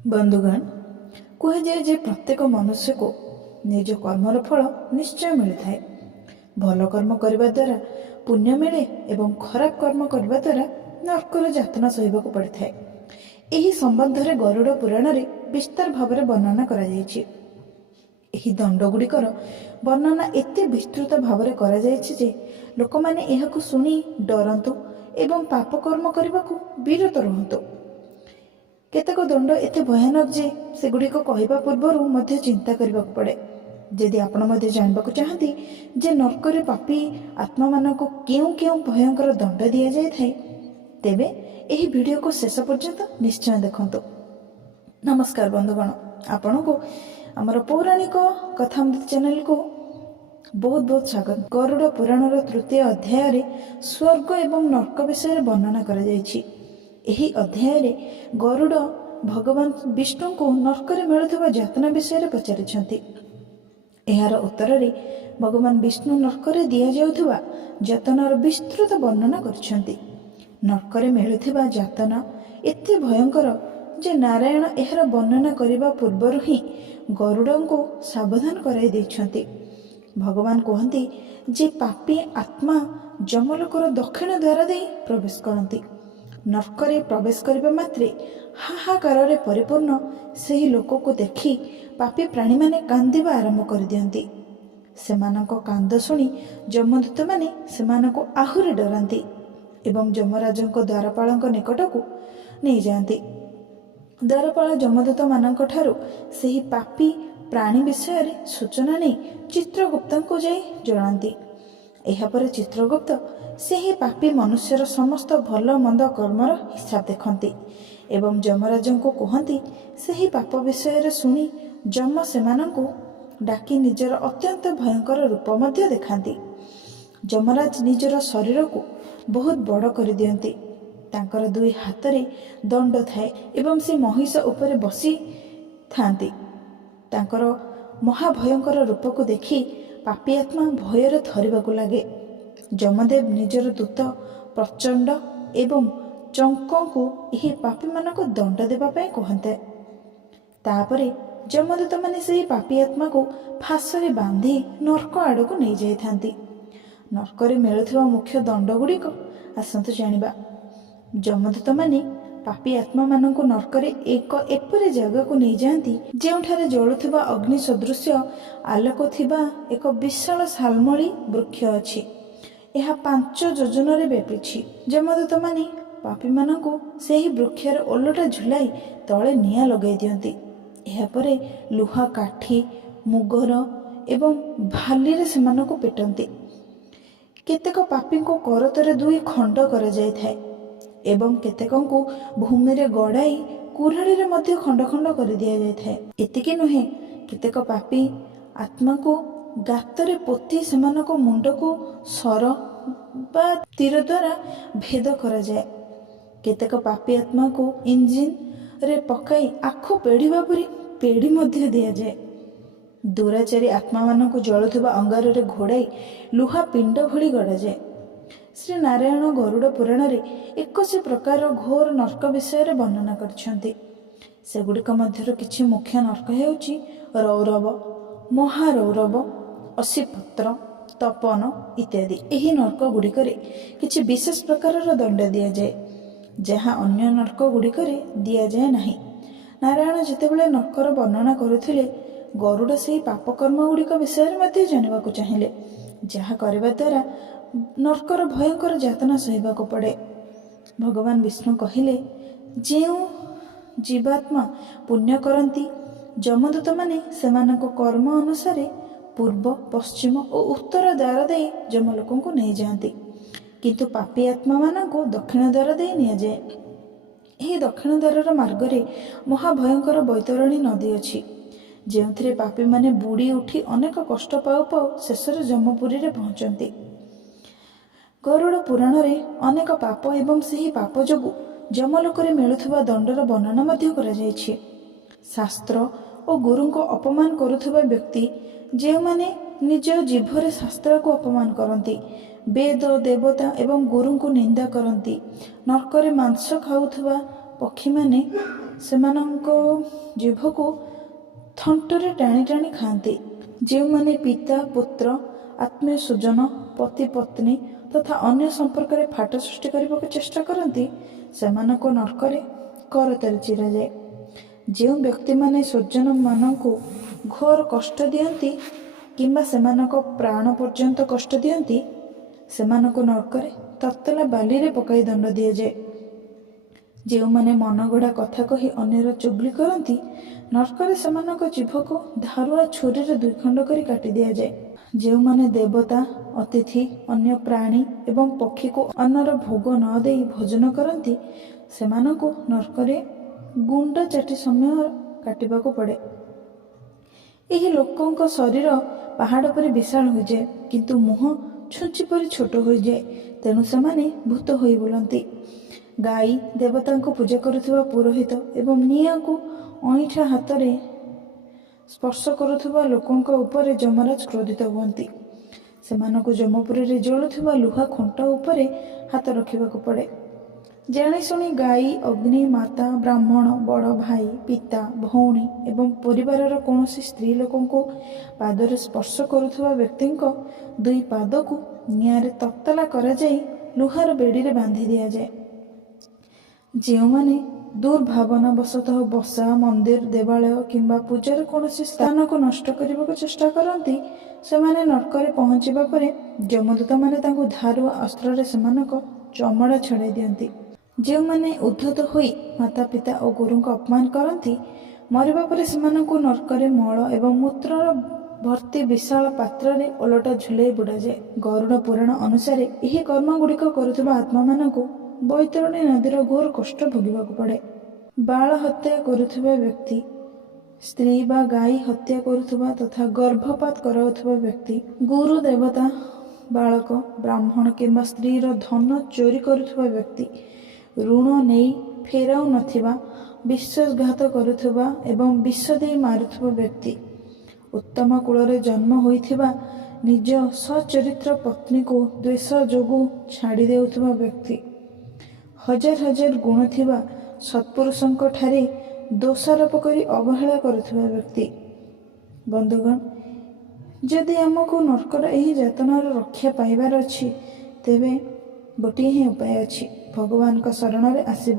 बंधुगण कहुए जे प्रत्येक मनुष्य को निज कर्मर फल निश्चय मिलता है। भल कर्म करने द्वारा पुण्य मिले एवं खराब कर्म करने द्वारा नरकर यातना सहवाक पड़ता है। यही संबंध में गरुड़ पुराण में विस्तार भाव में वर्णना करा जायछि। एही दंडगुड़िकर वर्णना एते विस्तृत भाव में करा जायछि जे लोक माने एहाकु सुनी डरंतु एवं पाप कर्म करने को विरत रुहंतु। केतेक दंड एते भयानक जे सेगुड़िक कहवा पूर्व चिंता करने पड़े। यदि आपण जानवाक चाहती जे नरकरे पापी आत्मा मानक केउं केउं भयंकर दंड दि जाए तेबे एही वीडियो को शेष पर्यंत निश्चय देखंतु। नमस्कार बंधुगण, आपण को आमर पौराणिक कथामृत चैनल को बहुत बहुत स्वागत। गरुड़ पुराणर तृतीय अध्याय रे स्वर्ग एवं नरक विषय वर्णना करा जायछि। एही अध्याय रे गरुड़ भगवान विष्णु को नरकरे मिलुଥିବା यातना विषय पचारिछंती। एहार उत्तर रे भगवान विष्णु नरकरे दिया जाउଥିବା यातनार विस्तृत वर्णना करछंती। नरकरे मिलुଥିବା यातना एते भयंकर जे नारायण एहार वर्णना करिबा पूर्वरु ही गरुड़ंको सावधान कराई दैछंती। भगवान कहती जे पापी आत्मा जमलोकर दक्षिण द्वार दे प्रवेश करती। नरकरे प्रवेश करने मात्रे हाहाकार परिपूर्ण सही लोक को देखी पापी प्राणी माने कांदिबा आरंभ कर दियंती। सेमानक कांद शुणी जमदूत माने सेमानक आहुरी डरांती एवं जमराजंको द्वारपालंक निकटकू नहीं जाती। द्वारपाल जमदूत मानक ठारू सही पापी प्राणी विषय रे सूचना नहीं चित्रगुप्त को जाई जणांती। एहापर चित्रगुप्त सही पापी मनुष्यर समस्त भल मंद कर्मर हिसाब देखती एवं जमराज को कहती सही पाप विषय रे सुनी जम सेमानंकु डाकी निजर अत्यंत भयंकर रूप मध्य देखाती। जमराज निजर शरीर को बहुत बड़ कर दियंती। तांकर दुई हाथ रे दंड थाए एवं से महिष उपरे बसी थांती। तांकर महाभयंकर रूप को देखी पापी आत्मा भयर थरिबाकु लागे। जमदेव निजर दूत प्रचंड एवं चंक को यही पापी मानक दंड देवा पाई कहते। तापरे जमदूत माने सही पापी आत्मा को फासरे बांधी नरक आड़ को नहीं जाई थांती। नरकरे मिलुଥିବା मुख्य दंड गुड़िक आसंतु जानिबा। जमदूत माने पापी आत्मा मानक नरकरे एक एपरि जगह को नहीं जाती जेउठारे जलुଥିବା अग्नि सदृश आलोक थिबा एक विशाल सालमली वृक्ष अछि। यह 5 योजन रे व्यापीछि। जमदूत माने पापी मानक सेही वृक्षर ओलटा झुलाई तले निया लगाई दियंती। एहापरे लुहा काठी मुगर एवं भाली रे सेमानक पेटंती। केतेक पापी को करतरे 2 खंड कर जाय थाए एवं केतेकंकु भूमि रे गड़ाई कुराड़ी रे मध्य खंड खंड कर दिया जाय थाए। एतिके नुहे केतेक पापी आत्मा को गातरे पोती सेमानक मुंड को सर बा तीर द्वारा भेद करा जाए। केतेक पापी आत्मा को इंजिन रे पकाई आखो पेढ़ीबा परी पेढ़ी मध्य दिया जाए। दुराचारी आत्मा मानक जलुଥିବା अंगार रे घोड़ाई लुहा पिंड भली गड़ा जाए। श्री नारायण गरुड़ पुराण रे 21 प्रकार घोर नरक विषय वर्णना करछंती। सेगुड़िक मध्यरु किछि मुख्य नरक हेउछि रौरव, महारौरव, असीपत्र, तपन इत्यादि। एही नरक गुड़िकरे किछि विशेष प्रकार दंड दिया जाए जहाँ अन्य नरक गुड़िकरे दिया जाए नाही। नारायण जेतेबेले नरकर वर्णना करुथिले गरुड़ से पापकर्म गुड़िक विषय में जानवाक चाहिए जहाँ करने द्वारा नरकर भयंकर यातना सहवाक पड़े। भगवान विष्णु कहले जो जीवात्मा पुण्य करती जमदूत माने सेमानक कर्म अनुसार पूर्व पश्चिम और उत्तर द्वार दे जमलोक को नहीं जाती किंतु पापी आत्मा मानक दक्षिण द्वार दे नि जाए। यही दक्षिण द्वार मार्गरे महाभयंकर बैतरणी नदी अच्छी जो पापी माने बुड़ी उठी अनेक कष्ट पाऊ पाऊ शेष जमपुरी रे पहुंचती। गरुड़ पुराण रे अनेक पाप एवं सही पाप जोगु जमलोक रे मिलुଥିବା दंडर वर्णना मध्य करा जायछि। शास्त्र और गुरु को अपमान करुଥିବା व्यक्ति जे माने निज जीभरे शास्त्र को अपमान करती, वेद देवता एवं गुरु को निंदा करती, नरकरे मांस खाऊଥିବା पक्षी माने ସେମାନଙ୍କ ଜିଭକୁ ଥଣ୍ଟରେ ଟାଣି ଟାଣି ଖାଆନ୍ତି। ଯେଉଁମାନେ ପିତା ପୁତ୍ର, ଆତ୍ମୀୟ ସ୍ୱଜନ, ପତି ପତ୍ନୀ ତଥା ଅନ୍ୟ ସମ୍ପର୍କରେ ଫାଟ ସୃଷ୍ଟି କରିବାକୁ ଚେଷ୍ଟା କରନ୍ତି, ସେମାନଙ୍କୁ ନର୍କରେ କରତାରେ ଚିରାଯାଏ। ଯେଉଁ ବ୍ୟକ୍ତିମାନେ ସ୍ୱଜନମାନଙ୍କୁ ଘୋର କଷ୍ଟ ଦିଅନ୍ତି କିମ୍ବା ସେମାନଙ୍କ ପ୍ରାଣ ପର୍ଯ୍ୟନ୍ତ କଷ୍ଟ ଦିଅନ୍ତି, ସେମାନଙ୍କୁ ନର୍କରେ ତତଲା ବାଲିରେ ପକାଇ ଦଣ୍ଡ ଦିଆଯାଏ। ଯେଉଁମାନେ ମନଗଢ଼ା କଥା କହି ଅନ୍ୟର ଚୁଗଲି କରନ୍ତି, ନର୍କରେ ସେମାନଙ୍କ ଜିଭକୁ ଧାରୁଆ ଛୁରୀରେ 2 ଖଣ୍ଡ କରି କାଟି ଦିଆଯାଏ। ଯେଉଁମାନେ ଦେବତା, ଅତିଥି, ଅନ୍ୟ ପ୍ରାଣୀ ଏବଂ ପକ୍ଷୀକୁ ଅନ୍ନର ଭୋଗ ନ ଦେଇ ଭୋଜନ କରନ୍ତି, ସେମାନଙ୍କୁ ନର୍କରେ ଗୁଣ୍ଡ ଚାଟି ସମୟ କାଟିବାକୁ ପଡ଼େ। ଏହି ଲୋକଙ୍କ ଶରୀର ପାହାଡ଼ ପରି ବିଶାଳ ହୋଇଯାଏ, କିନ୍ତୁ ମୁହଁ ଛୁଞ୍ଚି ପରି ଛୋଟ ହୋଇଯାଏ। ତେଣୁ ସେମାନେ ଭୂତ ହୋଇ ବୁଲନ୍ତି। ଗାଈ, ଦେବତାଙ୍କୁ ପୂଜା କରୁଥିବା ପୁରୋହିତ ଏବଂ ନିଆଁକୁ ଅଇଁଠା ହାତରେ ସ୍ପର୍ଶ କରୁଥିବା ଲୋକଙ୍କ ଉପରେ ଯମରାଜ କ୍ରୋଧିତ ହୁଅନ୍ତି। ସେମାନଙ୍କୁ ଯମପୁରୀରେ ଜଳୁଥିବା ଲୁହା ଖୁଣ୍ଟ ଉପରେ ହାତ ରଖିବାକୁ ପଡ଼େ। ଜାଣିଶୁଣି ଗାଈ, ଅଗ୍ନି, ମାତା, ବ୍ରାହ୍ମଣ, ବଡ଼ ଭାଇ, ପିତା, ଭଉଣୀ ଏବଂ ପରିବାରର କୌଣସି ସ୍ତ୍ରୀ ଲୋକଙ୍କୁ ପାଦରେ ସ୍ପର୍ଶ କରୁଥିବା ବ୍ୟକ୍ତିଙ୍କ 2 ପାଦକୁ ନିଆଁରେ ତତଲା କରାଯାଇ ଲୁହାର ବେଡ଼ିରେ ବାନ୍ଧି ଦିଆଯାଏ। ଯେଉଁମାନେ ଦୁର୍ଭାବନାବଶତଃ ବସା, ମନ୍ଦିର, ଦେବାଳୟ କିମ୍ବା ପୂଜାର କୌଣସି ସ୍ଥାନକୁ ନଷ୍ଟ କରିବାକୁ ଚେଷ୍ଟା କରନ୍ତି, ସେମାନେ ନର୍କରେ ପହଞ୍ଚିବା ପରେ ଯମଦୂତମାନେ ତାଙ୍କୁ ଧାରୁଆ ଅସ୍ତ୍ରରେ ସେମାନଙ୍କ ଚମଡ଼ା ଛଡ଼ାଇ ଦିଅନ୍ତି। ଯେଉଁମାନେ ଉଦ୍ଧତ ହୋଇ ମାତା ପିତା ଓ ଗୁରୁଙ୍କ ଅପମାନ କରନ୍ତି, ମରିବା ପରେ ସେମାନଙ୍କୁ ନର୍କରେ ମଳ ଏବଂ ମୂତ୍ରର ଭର୍ତ୍ତି ବିଶାଳ ପାତ୍ରରେ ଓଲଟା ଝୁଲାଇ ବୁଡ଼ାଯାଏ। ଗରୁଡ଼ ପୁରାଣ ଅନୁସାରେ ଏହି କର୍ମଗୁଡ଼ିକ କରୁଥିବା ଆତ୍ମାମାନଙ୍କୁ ବୈତରଣୀ ନଦୀର ଘୋର କଷ୍ଟ ଭୋଗିବାକୁ ପଡ଼େ। ବାଳ ହତ୍ୟା କରୁଥିବା ବ୍ୟକ୍ତି, ସ୍ତ୍ରୀ ବା ଗାଈ ହତ୍ୟା କରୁଥିବା ତଥା ଗର୍ଭପାତ କରାଉଥିବା ବ୍ୟକ୍ତି, ଗୁରୁ, ଦେବତା, ବାଳକ, ବ୍ରାହ୍ମଣ କିମ୍ବା ସ୍ତ୍ରୀର ଧନ ଚୋରି କରୁଥିବା ବ୍ୟକ୍ତି, ଋଣ ନେଇ ଫେରାଉ ନଥିବା, ବିଶ୍ୱାସଘାତ କରୁଥିବା ଏବଂ ବିଷ ଦେଇ ମାରୁଥିବା ବ୍ୟକ୍ତି, ଉତ୍ତମ କୁଳରେ ଜନ୍ମ ହୋଇଥିବା ନିଜ ସଚରିତ୍ର ପତ୍ନୀକୁ ଦ୍ୱେଷ ଯୋଗୁଁ ଛାଡ଼ି ଦେଉଥିବା ବ୍ୟକ୍ତି, ହଜାର ହଜାର ଗୁଣ ଥିବା ସତ୍ପୁରୁଷଙ୍କ ଠାରେ ଦୋଷାରୋପ କରି ଅବହେଳା କରୁଥିବା ବ୍ୟକ୍ତି। ବନ୍ଧୁଗଣ, ଯଦି ଆମକୁ ନର୍କର ଏହି ଯାତନାରୁ ରକ୍ଷା ପାଇବାର ଅଛି, ତେବେ ଗୋଟିଏ ହିଁ ଉପାୟ ଅଛି, ଭଗବାନଙ୍କ ଶରଣରେ ଆସିବ,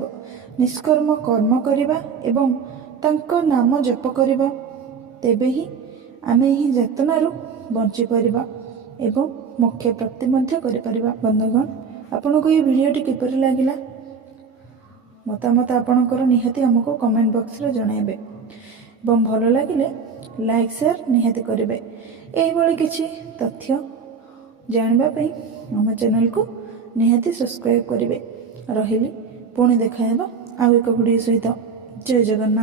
ନିଷ୍କର୍ମ କର୍ମ କରିବା ଏବଂ ତାଙ୍କ ନାମ ଜପ କରିବା। ତେବେ ହିଁ ଆମେ ଏହି ଯାତନାରୁ ବଞ୍ଚିପାରିବା ଏବଂ ମୋକ୍ଷ ପ୍ରାପ୍ତି ମଧ୍ୟ କରିପାରିବା। ବନ୍ଧୁଗଣ, ଆପଣଙ୍କୁ ଏହି ଭିଡ଼ିଓଟି କିପରି ଲାଗିଲା? ମତାମତ ଆପଣଙ୍କର ନିହାତି ଆମକୁ କମେଣ୍ଟ ବକ୍ସରେ ଜଣାଇବେ ଏବଂ ଭଲ ଲାଗିଲେ ଲାଇକ୍ ସେୟାର ନିହାତି କରିବେ। ଏହିଭଳି କିଛି ତଥ୍ୟ ଜାଣିବା ପାଇଁ ଆମ ଚ୍ୟାନେଲକୁ ନିହାତି ସବସ୍କ୍ରାଇବ୍ କରିବେ। ରହିଲି, ପୁଣି ଦେଖା ହେବା ଆଉ ଏକ ଭିଡ଼ିଓ ସହିତ। ଜୟ ଜଗନ୍ନାଥ।